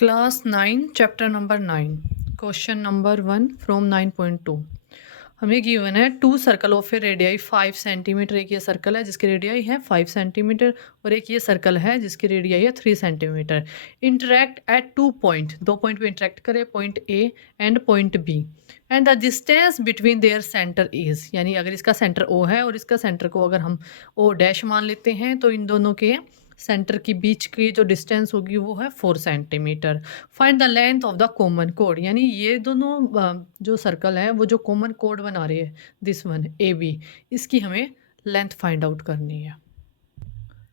Class 9 chapter number 9 question number 1 from 9.2 हमें given है two circle of a radii 5 centimetre. एक ये circle है जिसकी रेडियाई है 5 सेंटीमीटर और एक ये सर्कल है जिसकी रेडियाई है 3 centimetre. Interact at 2 point, 2 point पे इंटरैक्ट करे, point A and point B, and the distance between their centre is, यानी अगर इसका सेंटर ओ है और इसका सेंटर को अगर हम ओ डैश मान लेते हैं तो इन दोनों के सेंटर के बीच की जो डिस्टेंस होगी वो है 4 centimetre. Find the length of the common code, यानी ये दोनों जो सर्कल है वो जो कॉमन कोड बना रही है, दिस वन ए बी, इसकी हमें लेंथ फाइंड आउट करनी है।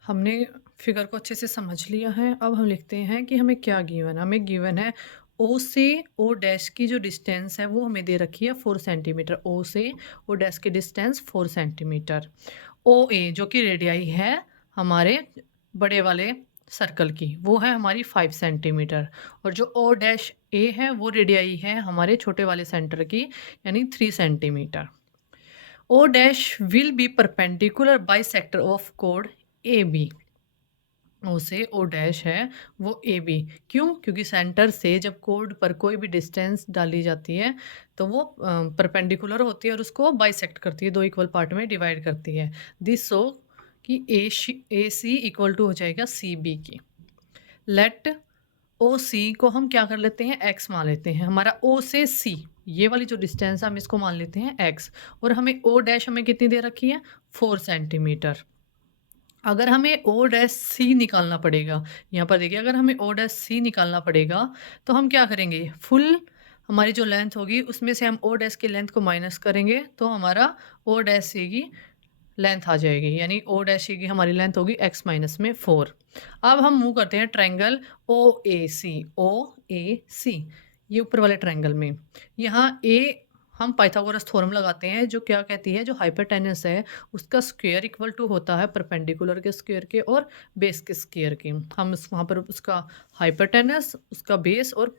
हमने फिगर को अच्छे से समझ लिया है। अब हम लिखते हैं कि हमें क्या गिवन है। हमें गिवन है ओ से ओ डैश की जो डिस्टेंस है वो हमें दे रखी है 4 सेंटीमीटर। ओ से ओ डैश की डिस्टेंस 4 सेंटीमीटर। ओ ए जो कि रेडियाई है हमारे बड़े वाले सर्कल की, वो है हमारी 5 सेंटीमीटर, और जो ओ डैश ए है वो रेडियाई है हमारे छोटे वाले सेंटर की, यानी 3 centimetre. O dash will be perpendicular bisector of कोड ए बी। ओ से ओ डैश है वो ए बी, क्यों? क्योंकि सेंटर से जब कोड पर कोई भी डिस्टेंस डाली जाती है तो वो परपेंडिकुलर होती है और उसको बाइसेक्ट करती है, दो इक्वल पार्ट में डिवाइड करती है। दिस सो कि ए सी इक्वल टू हो जाएगा सी बी की। लेट ओ सी को हम क्या कर लेते हैं, एक्स मान लेते हैं। हमारा ओ से सी ये वाली जो डिस्टेंस है हम इसको मान लेते हैं एक्स, और हमें ओ डैश हमें कितनी दे रखी है, 4 सेंटीमीटर। अगर हमें ओ डैश सी निकालना पड़ेगा, यहाँ पर देखिए, अगर हमें ओ डैश सी निकालना पड़ेगा तो हम क्या करेंगे, फुल हमारी जो लेंथ होगी उसमें से हम ओ डैश की लेंथ को माइनस करेंगे तो हमारा ओ डैश सी की लेंथ आ जाएगी, यानी ओ डैश सी की हमारी लेंथ होगी एक्स माइनस में 4। अब हम मूव करते हैं ट्रायंगल ओ ए सी। ओ ए सी ये ऊपर वाले ट्रायंगल में, यहाँ ए हम पाइथागोरस थ्योरम लगाते हैं जो क्या कहती है, जो हाइपोटेनस है उसका स्क्वायर इक्वल टू होता है परपेंडिकुलर के स्क्वायर के और बेस के स्क्वायर की। हम वहाँ पर उसका हाइपोटेनस, उसका बेस और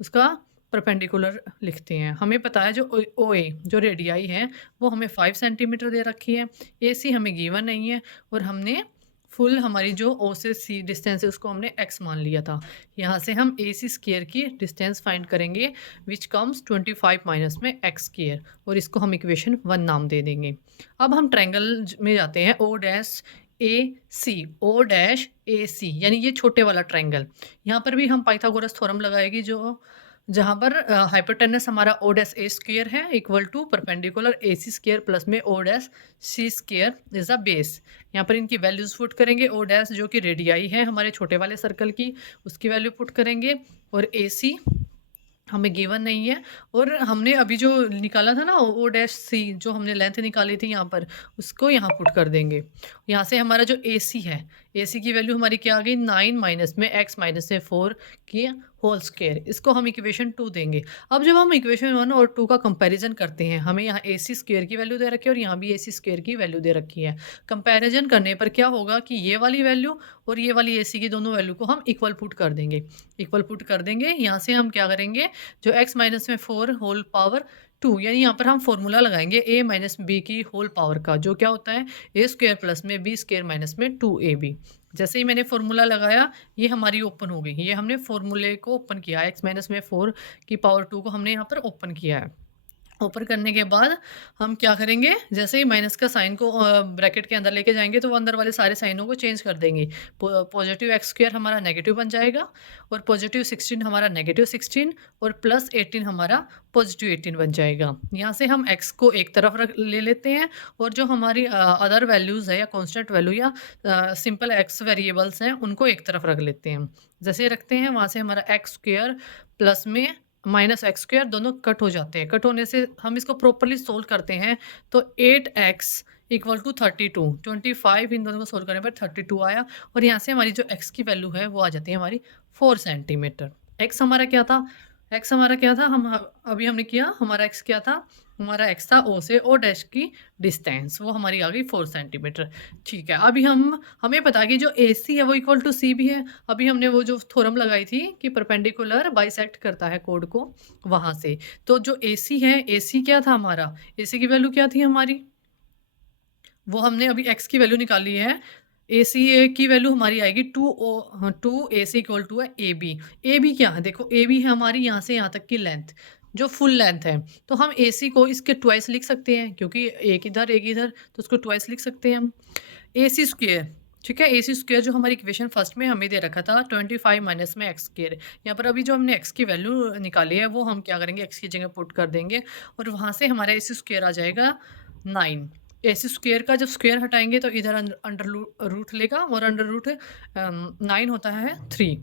उसका परपेंडिकुलर लिखते हैं। हमें पता है जो ओ ए जो रेडियाई है वो हमें 5 सेंटीमीटर दे रखी है, ए सी हमें गिवन नहीं है, और हमने फुल हमारी जो ओ से सी डिस्टेंस है उसको हमने एक्स मान लिया था। यहाँ से हम ए सी स्क्वेयर की डिस्टेंस फाइंड करेंगे विच कम्स 25 माइनस में एक्स स्क्वेयर, और इसको हम इक्वेशन 1 नाम दे देंगे। अब हम ट्रायंगल में जाते हैं ओ डैश ए सी, ओ डैश ए सी, यानी ये छोटे वाला ट्रायंगल। यहाँ पर भी हम पाइथागोरस थ्योरम लगाएगी जो जहाँ पर हाइपोटेनस हमारा ओ डैश ए स्क्वेयर है equal to perpendicular A C square plus में O dash C square is a base. यहाँ पर इनकी वैल्यूज पुट करेंगे। ओ डैश जो कि रेडियाई है हमारे छोटे वाले सर्कल की, उसकी वैल्यू पुट करेंगे, और ए सी हमें गिवन नहीं है, और हमने अभी जो निकाला था ना ओ डैश सी, जो हमने लेंथ निकाली थी यहाँ पर, उसको यहाँ पुट कर देंगे। यहाँ से हमारा जो ए सी है, ए सी की वैल्यू हमारी क्या आ गई, 9 माइनस में एक्स माइनस से 4 की होल स्क्वायर, इसको हम इक्वेशन 2 देंगे। अब जब हम इक्वेशन 1 और 2 का कंपैरिजन करते हैं, हमें यहाँ ए सी स्क्वायर की वैल्यू दे रखी है और यहाँ भी ए सी स्क्वायर की वैल्यू दे रखी है। कंपैरिजन करने पर क्या होगा कि ये वाली वैल्यू और ये वाली ए सी की दोनों वैल्यू को हम इक्वल पुट कर देंगे। इक्वल पुट कर देंगे, यहाँ से हम क्या करेंगे, जो एक्स माइनस में 4 होल पावर 2, यानी यहाँ पर हम फॉर्मूला लगाएंगे ए माइनस बी की होल पावर का, जो क्या होता है ए स्क्वायर प्लस में बी स्क्वायर माइनस में 2ab। जैसे ही मैंने फॉर्मूला लगाया ये हमारी ओपन हो गई, ये हमने फॉर्मूले को ओपन किया, एक्स माइनस में 4 की पावर 2 को हमने यहाँ पर ओपन किया है। ओपन करने के बाद हम क्या करेंगे, जैसे ही माइनस का साइन को ब्रैकेट के अंदर लेके जाएंगे तो वो अंदर वाले सारे साइनों को चेंज कर देंगे। पॉजिटिव एक्स स्क्वायर हमारा नेगेटिव बन जाएगा, और पॉजिटिव 16 हमारा नेगेटिव 16, और प्लस 18 हमारा पॉजिटिव 18 बन जाएगा। यहाँ से हम एक्स को एक तरफ रख ले लेते हैं, और जो हमारी अदर वैल्यूज़ है या कॉन्स्टेंट वैल्यू या सिंपल एक्स वेरिएबल्स हैं उनको एक तरफ रख लेते हैं। जैसे रखते हैं वहाँ से हमारा एक्स स्क्वायर प्लस में माइनस एक्स स्क्वायर दोनों कट हो जाते हैं। कट होने से हम इसको प्रॉपरली सोल्व करते हैं तो 8x इक्वल टू 32, 25 इन दोनों को सोल्व करने पर 32 आया, और यहाँ से हमारी जो x की वैल्यू है वो आ जाती है हमारी 4 सेंटीमीटर। x हमारा क्या था, x हमारा क्या था, हम अभी हमने किया, हमारा x क्या था, हमारा x था o से o डैश की डिस्टेंस, वो हमारी आ गई 4 सेंटीमीटर। ठीक है, अभी हमें पता कि जो ए सी है वो इक्वल टू सी भी है। अभी हमने वो जो थ्योरम लगाई थी कि परपेंडिकुलर बाइसेक्ट करता है कोड को, वहाँ से तो जो ए सी है, ए सी क्या था हमारा, ए सी की वैल्यू क्या थी हमारी, वो हमने अभी x की वैल्यू निकाली है ए सी ए की वैल्यू हमारी आएगी 2 ए सी इक्वल टू है ए बी। ए बी क्या है, देखो ए बी है हमारी यहाँ से यहाँ तक की लेंथ, जो फुल लेंथ है। तो हम ए सी को इसके ट्वाइस लिख सकते हैं, क्योंकि एक इधर, तो उसको ट्वाइस लिख सकते हैं हम। ए सी स्क्वेयर, ठीक है, ए सी स्क्वेयर जो हमारी इक्वेशन फर्स्ट में हमें दे रखा था 25 माइनस में एक्स स्क्वेयर। यहाँ पर अभी जो हमने एक्स की वैल्यू निकाली है वो हम क्या करेंगे, एक्स की जगह पुट कर देंगे और वहाँ से हमारा ए सी स्क्वेयर आ जाएगा 9। ए सी स्क्वेयर का जब स्क्वेयर हटाएंगे तो इधर अंडर रूट लेगा और अंडर रूट 9 होता है 3।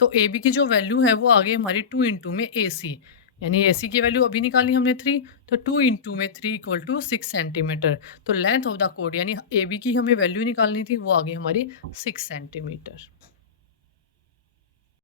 तो ए बी की जो वैल्यू है वो आ गई हमारी 2 इंटू में ए सी, यानी ए सी की वैल्यू अभी निकाली हमने 3, तो 2 इंटू में 3 इक्वल टू 6 सेंटीमीटर। तो लेंथ ऑफ द कोड यानी ए बी की हमें वैल्यू निकालनी थी, वो आ गई हमारी 6 सेंटीमीटर।